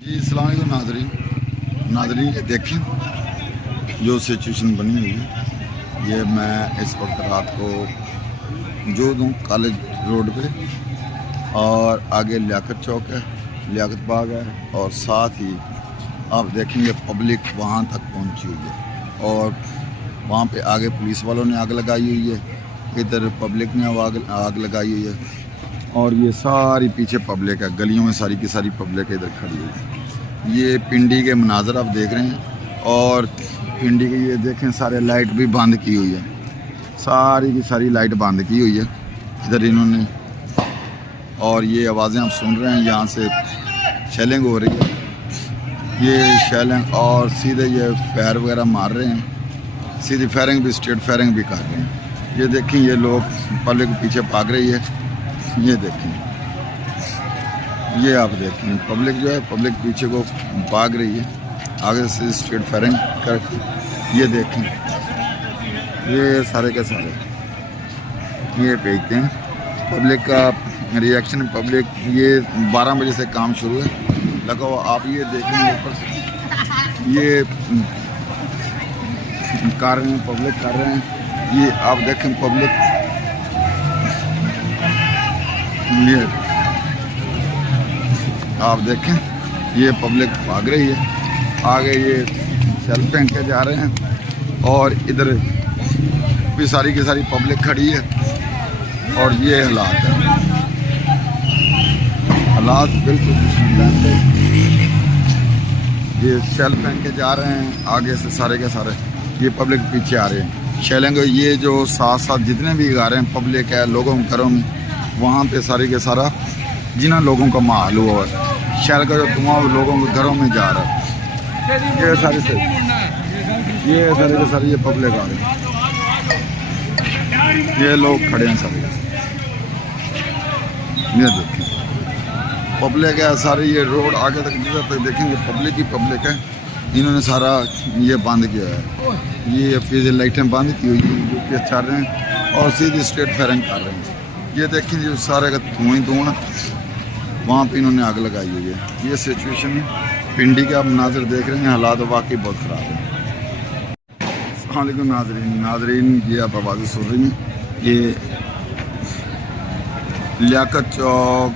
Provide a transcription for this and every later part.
जी अस्सलाम वालेकुम नाज़रीन ये देखें जो सिचुएशन बनी हुई है। ये मैं इस वक्त रात को मौजूद हूँ कॉलेज रोड पे और आगे लियाकत चौक है, लियाकत बाग है और साथ ही आप देखेंगे पब्लिक वहाँ तक पहुँची हुई है और वहाँ पे आगे पुलिस वालों ने आग लगाई हुई है, इधर पब्लिक ने आग लगाई हुई है और ये सारी पीछे पब्लिक है, गलियों में सारी की सारी पब्लिक इधर खड़ी हुई है। ये पिंडी के मनाजर आप देख रहे हैं और पिंडी के ये देखें सारे लाइट भी बंद की हुई है, सारी की सारी लाइट बंद की हुई है इधर इन्होंने। और ये आवाज़ें आप सुन रहे हैं, यहाँ से शेलिंग हो रही है, ये शेलिंग और सीधे ये फायर वगैरह मार रहे हैं, सीधी फायरिंग भी स्ट्रेट फायरिंग भी कर रहे हैं। ये देखें ये लोग पब्लिक के पीछे भाग रही है, ये देखें, ये आप देखें पब्लिक जो है पब्लिक पीछे को भाग रही है, आगे से स्ट्रेट फायरिंग कर। ये देखें ये सारे के सारे ये भेजते हैं पब्लिक का रिएक्शन। पब्लिक ये 12 बजे से काम शुरू है लगा हुआ, आप ये देखेंगे ऊपर से ये कर रहे हैं, पब्लिक कर रहे हैं, ये आप देखें पब्लिक ये आप देखें ये पब्लिक भाग रही है, आगे ये सेल्फ पहन के जा रहे हैं और इधर भी सारी की सारी पब्लिक खड़ी है और ये हालात है, हालात बिल्कुल ये सेल्फ पहन के जा रहे हैं, आगे से सारे के सारे ये पब्लिक पीछे आ रहे हैं। शेलिंग ये जो साथ साथ जितने भी आ रहे हैं पब्लिक है, लोगों के घरों में वहाँ पे सारे के सारा जिन्हें लोगों का माहौल हुआ है, शहर का जो धुआं लोगों के घरों में जा रहा है, ये सारे से ये सारे के सारे ये पब्लिक आ रहे हैं, ये लोग खड़े हैं सारे, ये देखें पब्लिक है सारी, ये रोड आगे तक जिधर तक देखेंगे पब्लिक ही पब्लिक है। इन्होंने सारा ये बंद किया है, ये फिर लाइटें बंद की हुई है, चल रहे हैं और सीधी स्ट्रेट फायरिंग कर रहे हैं। ये देखें जो सारे का धुआं ही धुआं, वहाँ पे इन्होंने आग लगाई हुई है। ये सिचुएशन है, पिंडी के आप मनाजिर देख रहे हैं, हालात वाकई बहुत ख़राब है। अस्सलाम वालेकुम नाज़रीन ये आप आवाज़ें सुन रही हैं, ये लियाकत चौक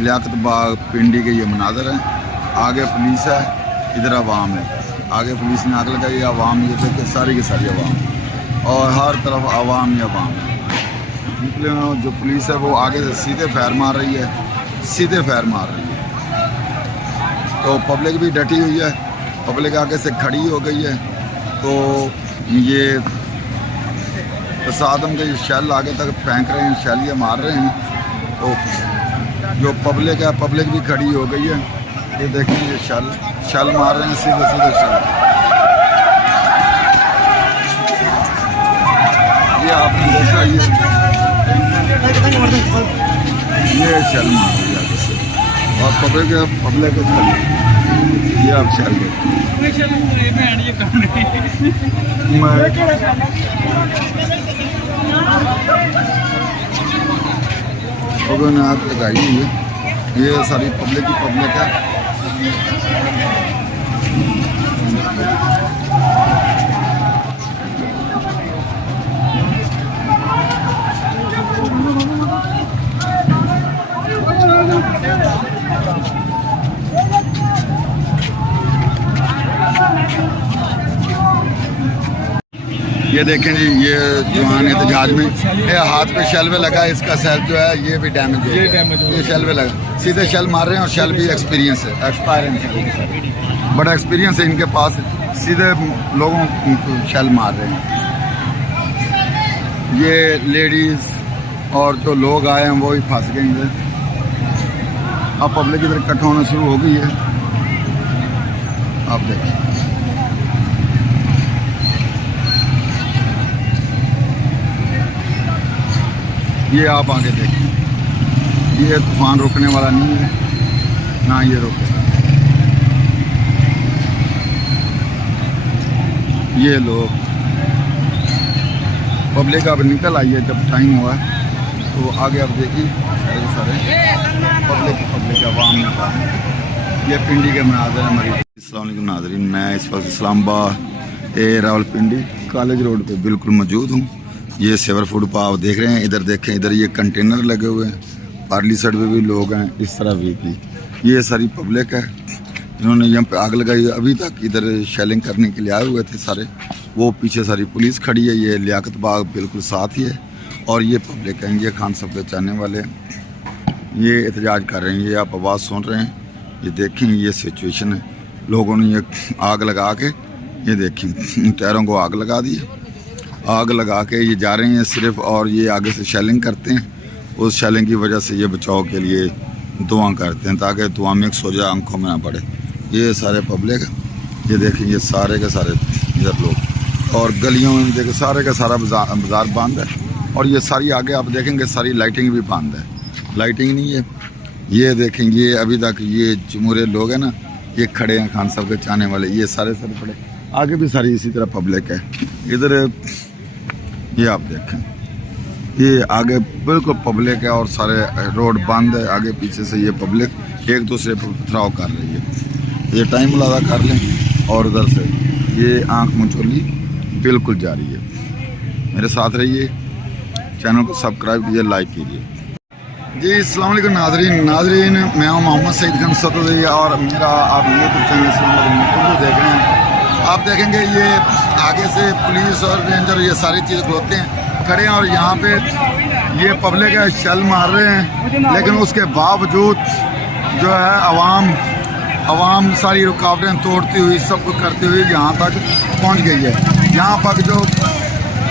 लियाकत बाग पिंडी के ये मनाजिर हैं। आगे पुलिस है, इधर आवाम है, आगे पुलिस ने आग लगाई, आवाम ये देखे सारी की सारी आवाम और हर तरफ आवाम ही आवाम है। जो पुलिस है वो आगे से सीधे फायर मार रही है, सीधे फायर मार रही है, तो पब्लिक भी डटी हुई है, पब्लिक आगे से खड़ी हो गई है। तो ये तसादम के शेल आगे तक फेंक रहे हैं, शेल ये मार रहे हैं, तो जो पब्लिक है पब्लिक भी खड़ी हो गई है। ये देखिए ये शेल मार रहे हैं, सीधे सीधे शेल, ये आपने देखा ये शेल मार रही है और पब्लिक ये आप शेल लोगों ने आग लगाई हुई है, ये सारी पब्लिक ही पब्लिक है। ये देखें जी ये जवान एहतजाज में ये हाथ पे शेल में लगा, इसका सेल जो है ये भी डैमेज हो गया, ये शेल में लगा, सीधे शेल मार रहे हैं और शेल भी एक्सपीरियंस है, एक्सपायरेंस बड़ा एक्सपीरियंस है इनके पास, सीधे लोगों को शेल मार रहे हैं। ये लेडीज़ और जो लोग आए हैं वो ही फंस गए हैं, अब पब्लिक इधर इकट्ठा होना शुरू हो गई है। आप देखिए ये आप आगे देखिए, ये तूफान रुकने वाला नहीं है, ना ये रुकेगा। ये लोग पब्लिक अब निकल आई है, जब टाइम हुआ है तो आगे आप देखिए सारे पब्लिक आवाम में ये पिंडी के मनाजर हैं हमारी। अस्सलाम वालेकुम नाज़रीन, मैं इस वक्त इस्लामाबाद रावलपिंडी कॉलेज रोड पे बिल्कुल मौजूद हूँ। ये सेवर फूड पर आप देख रहे हैं, इधर देखें, इधर ये कंटेनर लगे हुए हैं, पार्ली साइड पे भी लोग हैं, इस तरह भी ये सारी पब्लिक है। इन्होंने यहाँ पे आग लगाई, अभी तक इधर शेलिंग करने के लिए आए हुए थे सारे। वो पीछे सारी पुलिस खड़ी है, ये लियाकत बाग बिल्कुल साथ ही है। और ये पब्लिक है, ये खान साहब के चाहने वाले हैं, ये एहतजाज कर रहे हैं। ये आप आवाज़ सुन रहे हैं, ये देखें ये सिचुएशन है। लोगों ने ये आग लगा के, ये देखें टायरों को आग लगा दी है, आग लगा के ये जा रहे हैं सिर्फ। और ये आगे से शेलिंग करते हैं, उस शेलिंग की वजह से ये बचाव के लिए दुआ करते हैं ताकि दुआ मिक्स हो जाए, आंखों में ना पड़े। ये सारे पब्लिक, ये देखें ये सारे के सारे इधर लोग, और गलियों में देखें सारे का सारा बाजार बंद है। और ये सारी आगे आप देखेंगे सारी लाइटिंग भी बंद है, लाइटिंग नहीं है। ये देखेंगे ये अभी तक ये जमूरे लोग हैं ना, ये खड़े हैं खान साहब के चाहने वाले, ये सारे खड़े। आगे भी सारी इसी तरह पब्लिक है। इधर ये आप देखें, ये आगे बिल्कुल पब्लिक है और सारे रोड बंद है। आगे पीछे से ये पब्लिक एक दूसरे पर पथराव कर रही है। ये टाइम मुलादा कर लें। और उधर से ये आँख मुंचोली बिल्कुल जारी है। मेरे साथ रहिए, चैनल को सब्सक्राइब कीजिए, लाइक कीजिए। जी अस्सलाम वालेकुम नाज़रीन, मैं हूँ मोहम्मद सईद खान सतुदी और मेरा आप यूट्यूब चैनल इस्लामाबाद देख रहे हैं। आप देखेंगे ये आगे से पुलिस और रेंजर ये सारी चीज़ खलोते हैं, खड़े हैं। और यहाँ पे ये पब्लिक है, शल मार रहे हैं, लेकिन उसके बावजूद जो है अवाम सारी रुकावटें तोड़ती हुई, सब कुछ करती हुई यहाँ तक पहुँच गई है। यहाँ पर जो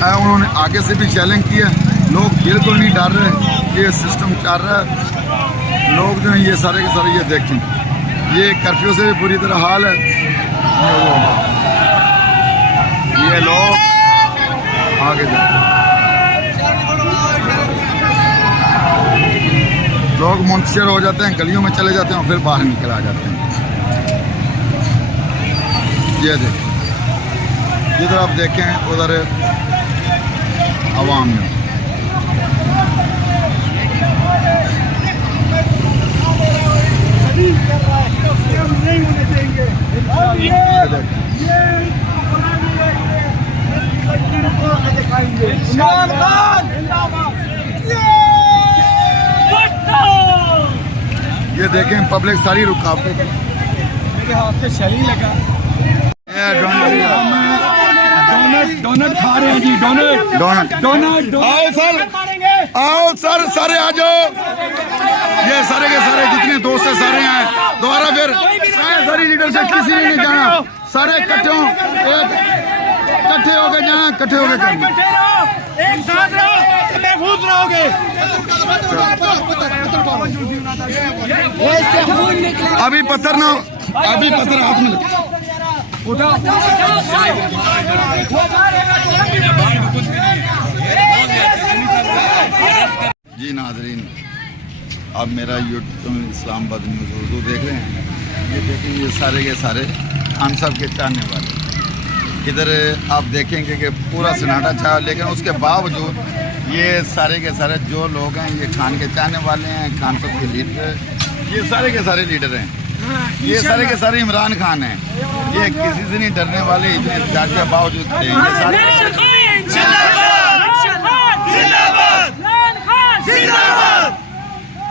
है उन्होंने आगे से भी शेलिंग की है, लोग बिल्कुल नहीं डर रहे। ये सिस्टम चल रहा है, लोग जो हैं ये सारे के सारे ये देखें, ये कर्फ्यू से भी बुरी तरह हाल है। ये लोग आगे लोग मुंतशिर हो जाते हैं, गलियों में चले जाते हैं और फिर बाहर निकल आ जाते हैं। ये देखें, इधर आप देखें, उधर आवाम में ये देखें पब्लिक सारी रुकावटें, मेरे हाथ से शैली लगा। डोनट खा रहे हैं जी, डोनट। आओ सर, सारे आ जाओ। ये सारे के सारे जितने दोस्त है सारे हैं। दोबारा फिर सारी लीडर से किसी ने नहीं जाना, सारे इकट्ठे हो के जाना, इकट्ठे हो के एक साथ रहो, महफूज रहोगे। अभी पत्थर ना, अभी पत्थर हाथ में जी नाजरीन, अब मेरा यूट्यूब इस्लामाबाद न्यूज़ उर्दू देख रहे हैं। ये देखें ये सारे के सारे खान साहब के चाहने वाले। इधर आप देखेंगे कि पूरा सन्नाटा छाया, लेकिन उसके बावजूद ये सारे के सारे जो लोग हैं ये खान के चाहने वाले हैं, खान साहब के लीडर, ये सारे के सारे लीडर हैं। ये सारे के सारे इमरान खान हैं, ये किसी से नहीं डरने वाले, इतने इंतजार के बावजूद ये सारे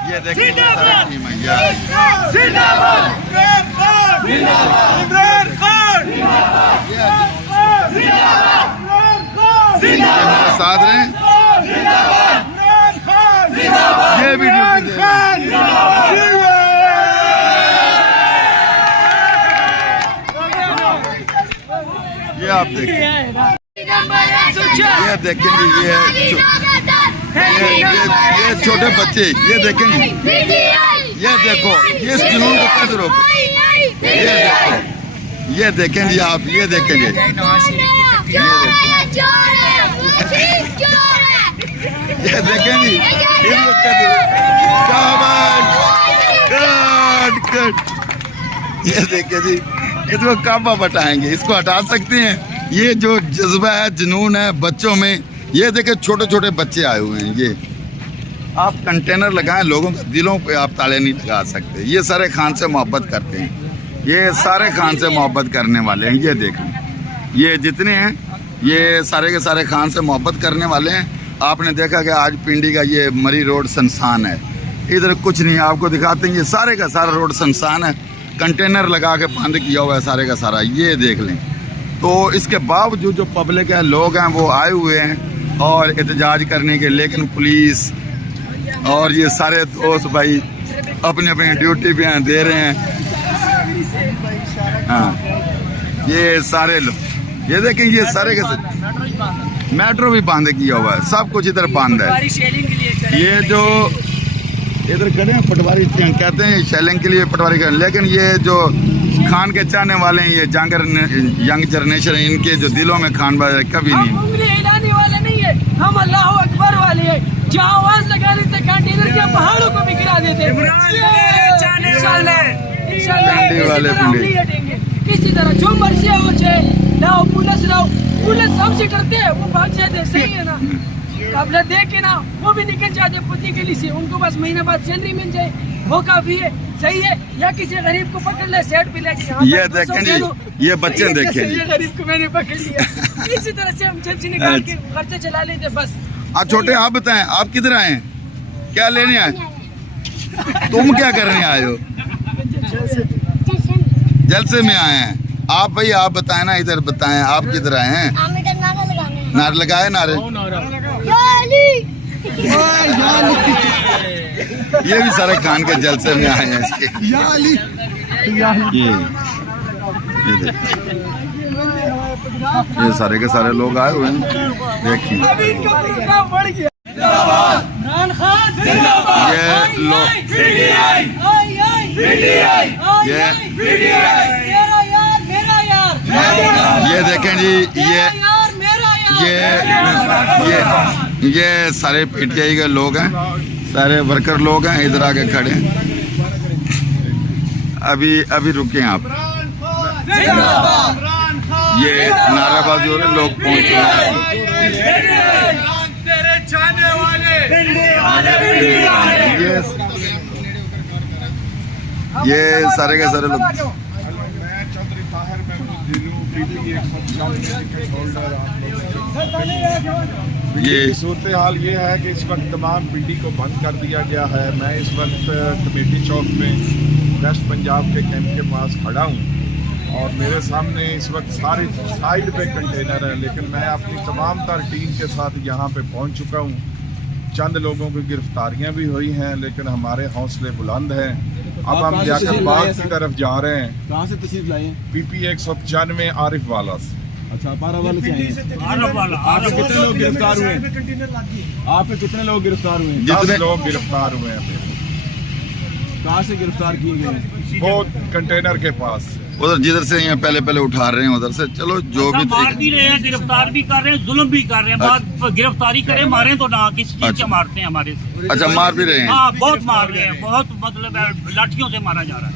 ये देखिए सारी टीम है यार। मेरे साथ रहे, ये वीडियो ये आप देखिए, ये देखेंगे ये छोटे बच्चे, ये देखेंगे, ये देखो, ये जुनून को कैसे रोके, ये देखो, ये देखेंगे आप, ये देखेंगे, ये देखेंगे, ये देखें जी, इसको कब हटाएंगे, इसको हटा सकते हैं। ये जो जज्बा है, जुनून है बच्चों में, ये देखें छोटे छोटे बच्चे आए हुए हैं। ये आप कंटेनर लगाएं, लोगों के दिलों पे आप ताले नहीं लगा सकते। ये सारे खान से मोहब्बत करते हैं, ये सारे खान से मोहब्बत करने वाले हैं। ये देख लें, ये जितने हैं ये सारे के सारे खान से मोहब्बत करने वाले हैं। आपने देखा कि आज पिंडी का ये मरी रोड सुनसान है, इधर कुछ नहीं। आपको दिखाते हैं, ये सारे का सारा रोड सुनसान है, कंटेनर लगा के बंद किया हुआ है सारे का सारा। ये देख लें। तो इसके बावजूद जो पब्लिक है, लोग हैं, वो आए हुए हैं और एहतजाज करने के, लेकिन पुलिस और ये सारे दोस्त भाई अपनी अपनी ड्यूटी पे दे रहे हैं। हाँ, ये सारे लोग, ये देखें, ये सारे के मेट्रो भी बंद किया हुआ है, सब कुछ इधर बंद है। ये जो इधर खड़े हैं पटवारी कहते हैं शेलिंग के लिए पटवारी करें, लेकिन ये जो खान के चाहने वाले हैं, ये यंग जनरेशन है, इनके जो दिलों में खान बाज कभी नहीं। हम उंगली हिलाने वाले नहीं है, हम अल्लाह अकबर वाले हैं। जहाँ आवाज लगा देते कंटेनर के पहाड़ों को भी गिरा देते। किसी तरह जो मर्जी हो जाए, लाओ पुलिस हमसे डरते हैं, वो भाग जाते। सही है ना? अपना देख के ना वो भी निकल जाते पुतली गली से, उनको बस महीना बाद सैलरी मिल जाए, वो काफी है। सही है? या किसी गरीब को पकड़ ले, सेट पे ले जाए। ये देखें जी, ये बच्चे देखें, ये गरीब को मैंने पकड़ लिया। इसी तरह से हम जेब से निकाल के खर्चे चला लेते बस। आप छोटे, आप बताएं, आप किधर आए हैं, क्या लेने आए, तुम क्या करने आए हो? जलसे में आए हैं आप भाई, आप बताएं ना, इधर बताएं, आप किधर आए हैं? नारे लगाए, नारे। ये भी सारे खान के जलसे में आए हैं इसके। ये सारे के सारे लोग आए हुए हैं, देखिए। ये देखें जी, ये सारे पीटीआई के लोग हैं, सारे वर्कर लोग हैं, इधर आके खड़े हैं। अभी रुके आप, ये नाराबाजी हो रही, लोग पहुंच रहे हैं। ये सारे के सारे लोग। ये सूरत हाल ये है कि इस वक्त तमाम पिंडी को बंद कर दिया गया है। मैं इस वक्त कमेटी चौक में वेस्ट पंजाब के कैंप के पास खड़ा हूँ और मेरे सामने इस वक्त सारी साइड पे कंटेनर है, लेकिन मैं अपनी तमाम तर टीम के साथ यहाँ पे पहुँच चुका हूँ। चंद लोगों की गिरफ्तारियाँ भी हुई हैं, लेकिन हमारे हौसले बुलंद हैं। अब हम जाकर बाग की तरफ जा रहे हैं। कहाँ से तशरीफ लाए हैं? PP 195 आरिफ वाला से। अच्छा, बारह वाले से आए हैं। आप पे कितने लोग गिरफ्तार हुए हैं? आप पे कितने लोग गिरफ्तार हुए हैं? 10 लोग गिरफ्तार हुए हैं। कहाँ से गिरफ्तार किए गए? वो कंटेनर के पास उधर जिधर से यहाँ पहले उठा रहे हैं, उधर से। चलो जो भी मार भी रहे हैं, गिरफ्तार भी कर रहे हैं, जुल्म भी कर रहे हैं। बात गिरफ्तारी करें, मारें तो ना, किस चीज से मारते हैं हमारे से? अच्छा, मार भी रहे हैं। हाँ, बहुत मार रहे हैं, बहुत, मतलब लाठियों से मारा जा रहा है।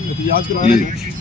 एहतियाज करा रहे हैं।